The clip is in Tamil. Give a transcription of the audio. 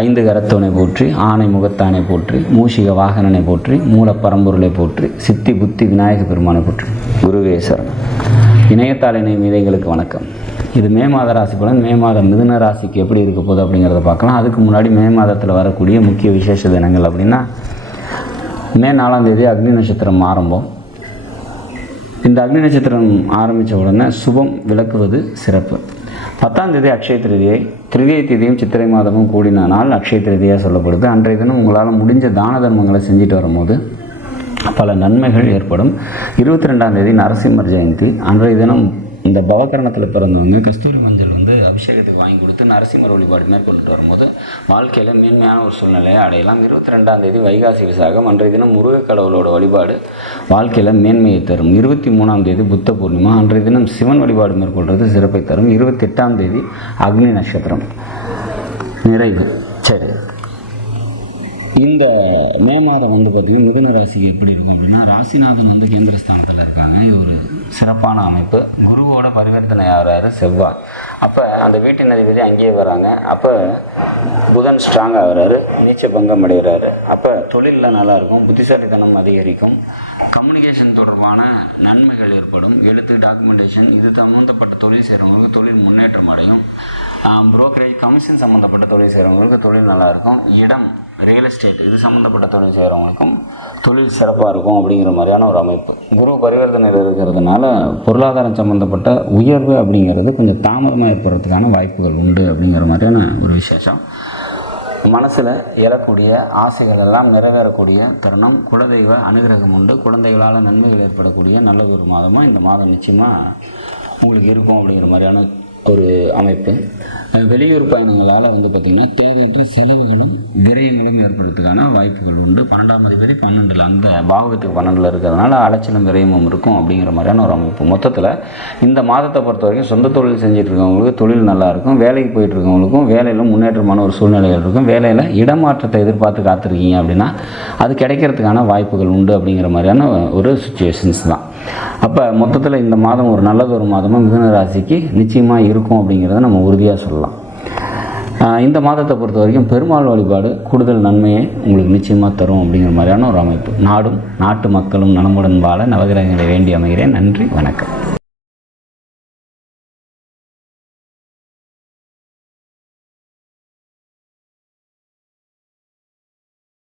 ஐந்து கரத்தவனை போற்றி ஆணை முகத்தானை போற்றி மூஷிக வாகனனை போற்றி மூலப்பரம்பொருளை போற்றி சித்தி புத்தி விநாயக பெருமானை போற்றி. குருவேஸ்வரன் சரணம். இணையத்தாள் மீதைகளுக்கு வணக்கம். இது மே மாத ராசி பலன். மே மாதம் மிதுன ராசிக்கு எப்படி இருக்க போகுது அப்படிங்கிறத பார்க்கலாம். அதுக்கு முன்னாடி மே மாதத்தில் வரக்கூடிய முக்கிய விசேஷ தினங்கள் அப்படின்னா மே நாலாம் தேதி அக்னி நட்சத்திரம் ஆரம்பம். இந்த அக்னி நட்சத்திரம் ஆரம்பித்த உடனே சுபம் விளக்குவது சிறப்பு. பத்தாம் தேதி அக்ஷய திருதியை திருதியை தேதியும் சித்திரை மாதமும் கூடின நாள் அக்ஷய திருதியாக சொல்லப்படுது. அன்றைய தினம் உங்களால் முடிஞ்ச தான தர்மங்களை செஞ்சுட்டு வரும்போது பல நன்மைகள் ஏற்படும். இருபத்தி ரெண்டாம் தேதி நரசிம்மர் ஜெயந்தி. அன்றைய தினம் இந்த பவகரணத்தில் பிறந்தவங்க கஸ்தூரி மஞ்சள் வந்து அபிஷேகத்தை வாங்கி நரசிம்மர் வழிபாடு மேற்கொண்டுட்டு வரும்போது வாழ்க்கையில் மேன்மையான ஒரு சூழ்நிலையை அடையலாம். இருபத்தி ரெண்டாம் தேதி வைகாசி விசாகம். அன்றைய தினம் முருகக் கடவுளோட வழிபாடு வாழ்க்கையில் மேன்மையை தரும். இருபத்தி மூணாம் தேதி புத்த பூர்ணிமா. அன்றைய தினம் சிவன் வழிபாடு மேற்கொள்வது சிறப்பை தரும். இருபத்தெட்டாம் தேதி அக்னி நட்சத்திரம். நிறைவு. சரி. இந்த மே மாதம் வந்து பார்த்திங்கன்னா மிதுன ராசிக்கு எப்படி இருக்கும் அப்படின்னா ராசிநாதன் வந்து கேந்திரஸ்தானத்தில் இருக்காங்க. இது ஒரு சிறப்பான அமைப்பு. குருவோட பரிவர்த்தனை ஆகிறாரு செவ்வாய். அப்போ அந்த வீட்டின் அதிபதி அங்கேயே வராங்க. அப்போ புதன் ஸ்ட்ராங் ஆகிறாரு. நீச்ச பங்கம் அடைகிறாரு. அப்போ தொழிலில் நல்லாயிருக்கும் புத்திசாலித்தனம் அதிகரிக்கும். கம்யூனிகேஷன் தொடர்பான நன்மைகள் ஏற்படும். எழுத்து டாக்குமெண்டேஷன் இது சம்மந்தப்பட்ட தொழில் செய்கிறவங்களுக்கு தொழில் முன்னேற்றம் அடையும். புரோக்கரேஜ் கமிஷன் சம்மந்தப்பட்ட தொழில் செய்கிறவங்களுக்கு தொழில் நல்லாயிருக்கும். இடம் ரியல் எஸ்டேட் இது சம்மந்தப்பட்ட தொழில் செய்கிறவங்களுக்கும் தொழில் சிறப்பாக இருக்கும் அப்படிங்கிற மாதிரியான ஒரு அமைப்பு. குரு பரிவர்த்தனையில் இருக்கிறதுனால பொருளாதாரம் சம்மந்தப்பட்ட உயர்வு அப்படிங்கிறது கொஞ்சம் தாமதமாக ஏற்படுறதுக்கான வாய்ப்புகள் உண்டு அப்படிங்கிற மாதிரியான ஒரு விசேஷம். மனசில் எழக்கூடிய ஆசைகள் எல்லாம் நிறைவேறக்கூடிய தருணம் குலதெய்வ அனுகிரகம் உண்டு. குழந்தைகளால் நன்மைகள் ஏற்படக்கூடிய நல்ல ஒரு மாதமாக இந்த மாதம் நிச்சயமாக உங்களுக்கு இருக்கும் அப்படிங்கிற மாதிரியான ஒரு அமைப்பு. வெளியூர் பயணங்களால் வந்து பார்த்திங்கன்னா தேவையற்ற செலவுகளும் விரயங்களும் ஏற்படுறதுக்கான வாய்ப்புகள் உண்டு. பன்னெண்டாம் அதிபதி பன்னெண்டில் அந்த பாவகத்துக்கு பன்னெண்டில் இருக்கிறதுனால அலைச்சலும் விரயமும் இருக்கும் அப்படிங்கிற மாதிரியான ஒரு அமைப்பு. மொத்தத்தில் இந்த மாதத்தை பொறுத்த வரைக்கும் சொந்த தொழில் செஞ்சுட்டு இருக்கவங்களுக்கு தொழில் நல்லாயிருக்கும் வேலைக்கு போயிட்டு இருக்கவங்களுக்கும் வேலையில் முன்னேற்றமான ஒரு சூழ்நிலைகள் இருக்கும். வேலையில் இடமாற்றத்தை எதிர்பார்த்து காத்திருக்கீங்க அப்படின்னா அது கிடைக்கிறதுக்கான வாய்ப்புகள் உண்டு அப்படிங்கிற மாதிரியான ஒரு சுச்சுவேஷன்ஸ் தான். அப்போ மொத்தத்தில் இந்த மாதம் ஒரு நல்லது ஒரு மாதமாக மிதுன ராசிக்கு நிச்சயமாக இருக்கும் அப்படிங்கிறத நம்ம உறுதியாக சொல்லலாம். இந்த மாதத்தை பொறுத்த வரைக்கும் பெருமாள் வழிபாடு கூடுதல் நன்மையை உங்களுக்கு நிச்சயமாக தரும் அப்படிங்கிற மாதிரியான ஒரு அமைப்பு. நாடும் நாட்டு மக்களும் நலமுடன் வாழ நவகிரகங்களை வேண்டி அமைகிறேன். நன்றி வணக்கம்.